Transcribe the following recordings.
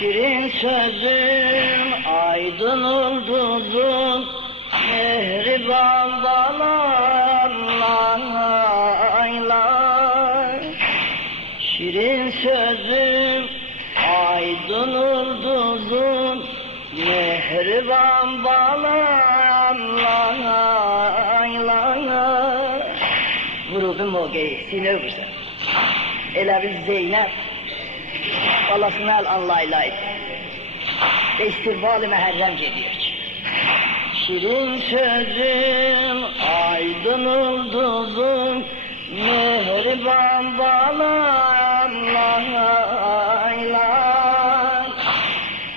Şirin sözün, aydın ulduzun, mehriban balarlar. Şirin sözün, aydın ulduzun, mehriban balarlar. Vuruldu mogeyi, seni öpürsen. Elə biz Zeynep, balasını el anlaylaydı. Ve istirval-i məhərrəm gediyor ki. Şirin sözün, aydın ulduzun, mehriban balarlar.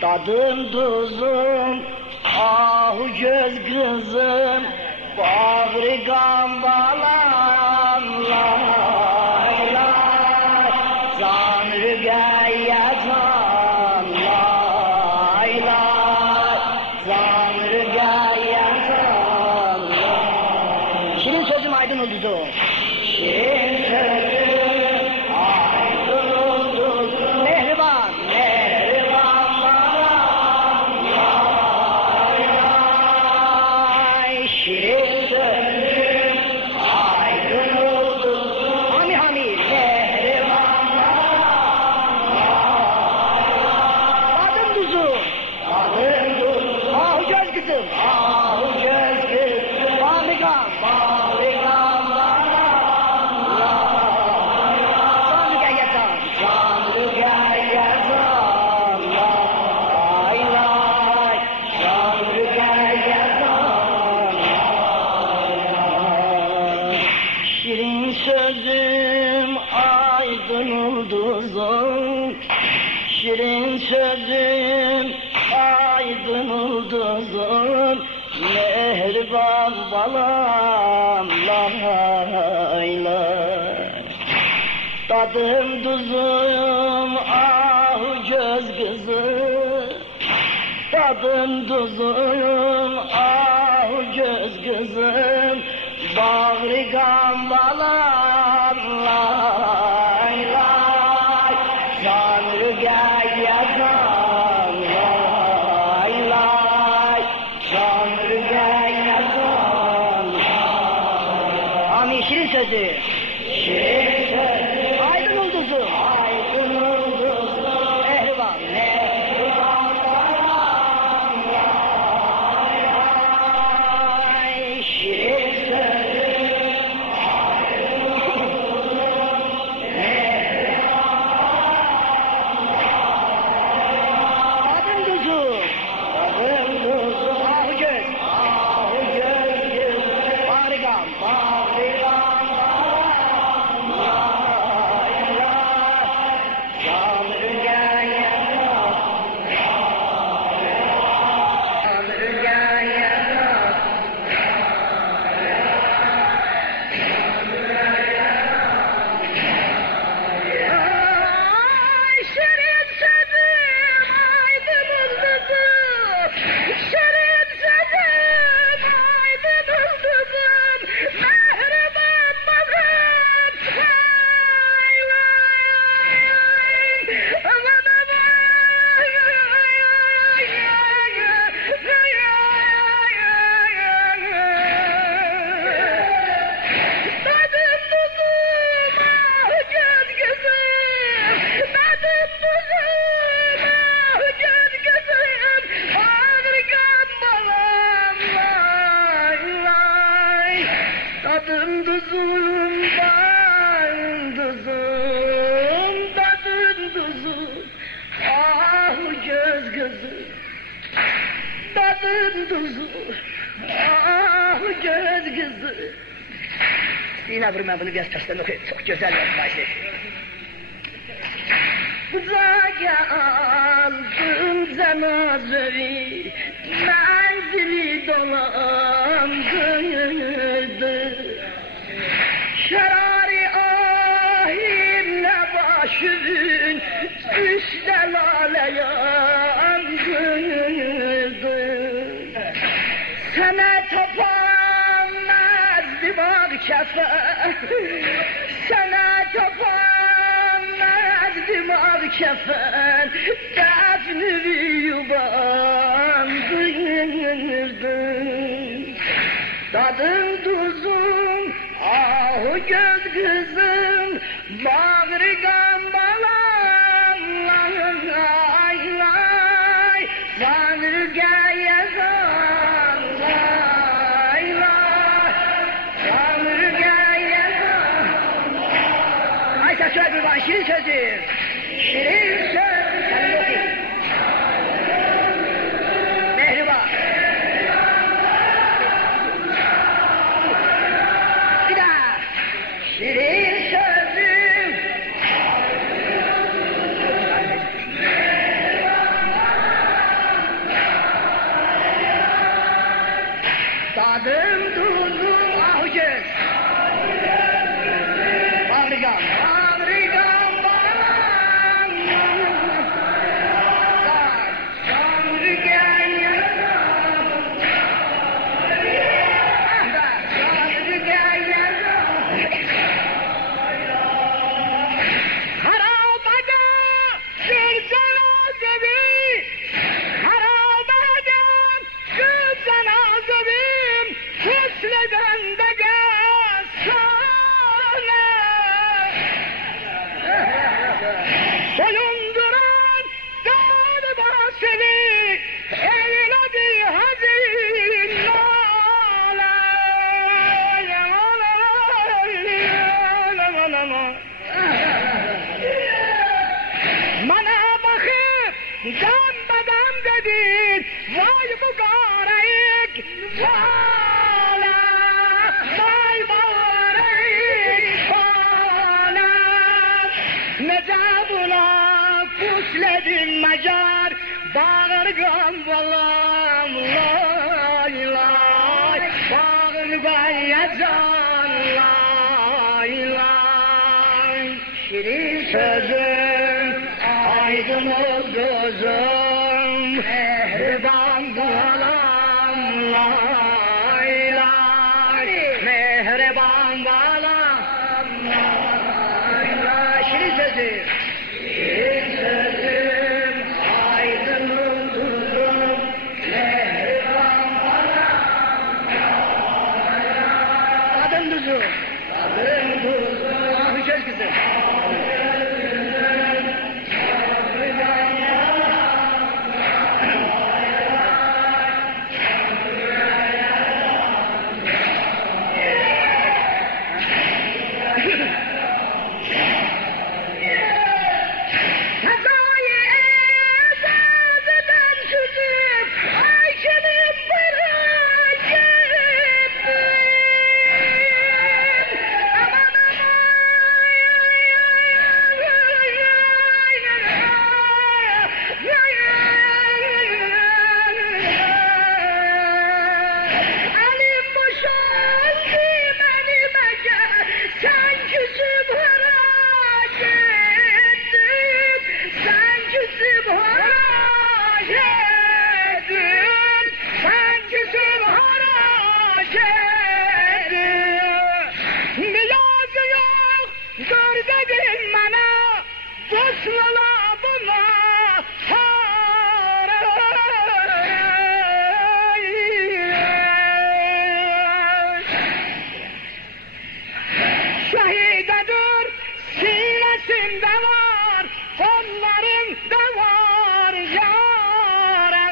Tadım tuzum, ahu göz kızım, bağrı gambalarlar. Zanrı gayyacan, zanrı gayyacan. Şirin sözüm aydın ulduzum. Şirin sözüm, aydın ulduzum. Mehriban, mehriban balarlar. Şirin sözüm, aydın ulduzum. Hami hami, mehriban balarlar. Adım tuzu, adım tuzu. Ahu göz kızım, ahu göz kızım. Bağrıgan, bağrıgan balarlar. Zanrı gayyacan, zanrı gayyacan. Lay lay, zanrı gayyacan. Şirin sözüm, aydın ulduzum. Şirin sözüm, aydın ulduzum. Mehriban balam, layla. Tadım tuzum, ahu göz kızım. Tadım tuzum, ahu göz kızım. Bağrı gambalar, lay lay. Zanrı gayyacan, lay lay. Zanrı gayyacan. Amin. Şirin sözü. Şirin sözü. Aydın ulduzu. Aydın ulduzu. Mehriban. Mehriban. Ay, şirin sözü. Aydın ulduzu. Adım tuzu, adım tuzu, ahu göz, ahu göz göz, bağrıgan, bağrıgan, bağrıgan, zanrı gayyacan, zanrı gayyacan. Ay şirin sözüm, aydın ulduzum. Şirin sözüm, aydın ulduzum. Mehriban balam, vay vay. Aman tadım tuzum, ahu göz kızım. Tadım tuzum, ahu göz kızım. Bağrıgan balam, lay lay. Tadım tuzum, tadım tuzum, tadım tuzum. Ahu göz kızım. Tadım tuzum, ahu göz kızım. Yine ben bunu biraz tersten okuyayım. Çok güzel yazmıştı. Kucağa aldım cenazeyi, menzili dolandırdı. Şerari ahimle başın üstte lale yandırdı. Sana tapan nazdibar kefen, sana tapan nazdibar kefen, defn sözü, şirin söz, sen de okuyun. Mehriban. Bir daha. Şirin sözüm. Tadım tuzum ahucuz. Bağırgan, bağırgan, bağırgan. Bağırgan yanım. Bağırgan yanım. Harabada bir cenazevi, harabada bir cenazevim, husleden de gelsene. Soyunduran galiba seni, eyledi hazin nale. Bana bakıp can bedem dedin, vay bu garayık, valla, vay garayık, valla. Nece buna kusledin mecar, bağırgan valam, lay lay, bağırgan yazan, lay lay. Şirin sözüm, aydın gözüm, mehriban balam, lay lay, mehriban balam, lay lay. Şirin sözüm, şirin sözüm, aydın gözüm, mehriban balam, lay lay. Kadın tuzum, kadın tuzum, ahıcız kızım. Şehidedir, sinesinde var, kollarında var yâre.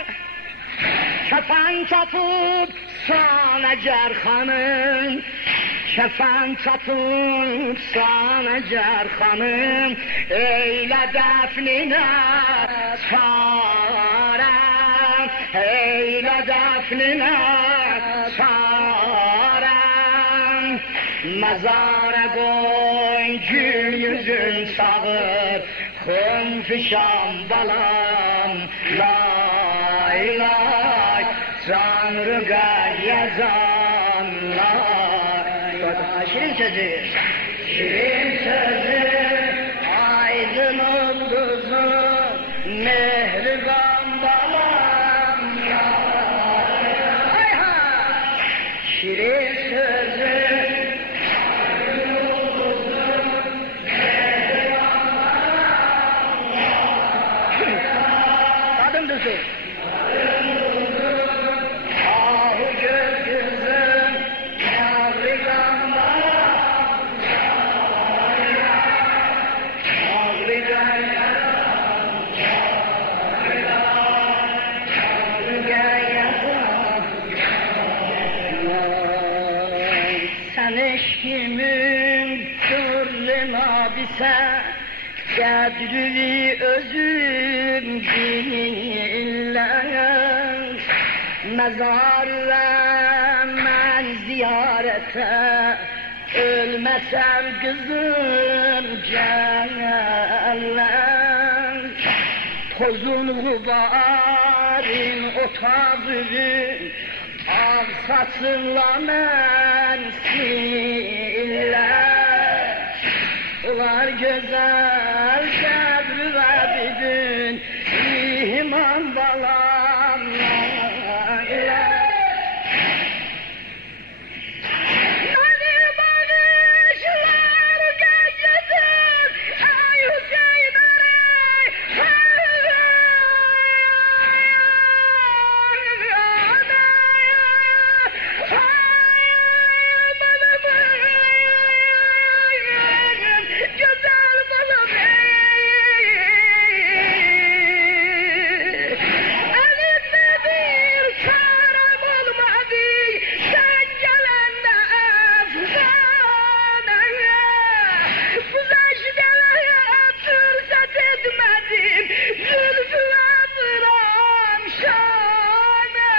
Kefen çapıp sana cerhanım, kefen çapıp sana cerhanım, eyle defnine çarem, eyle defnine çarem. Mezara koy gül yüzün sağır, hım fişam balam, lay lay, Tanrı'ga yazan lay. Şirin sözü, şirin sözü, aydın yıldızı, mehriban balam, lay lay. Şirin sözü, ahu göz gözüm, yavrigan balam, yavrigan yaram, yavrigan yaram. Sen eşkimin türlü nabise, Gedri özüm dinler, mezar ben ziyarete, ölmesem kızım celler. Tozun gubarın otağın, ağ saçınla mensiller. Var güzel kadri ve bütün iman balam. Nani bakışlar gecedir, ay Hüseyin güzel balım elimde bir çarem olmadı, sen gelende efsaneye güzeşlere fürsat etmedim, zülfüne bıram şane.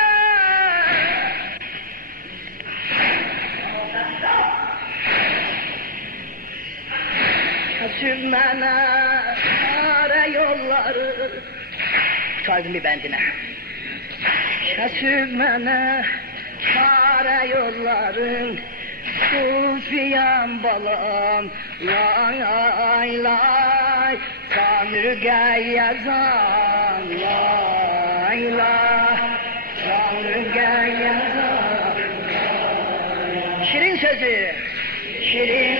Sürmene ara yolları, tutardım bir bendine. Sürmene ara yolların, Sufiyan balam, lay lay, Tanrı gel yazan, lay lay, Tanrı gel yazan. Şirin sözü, şirin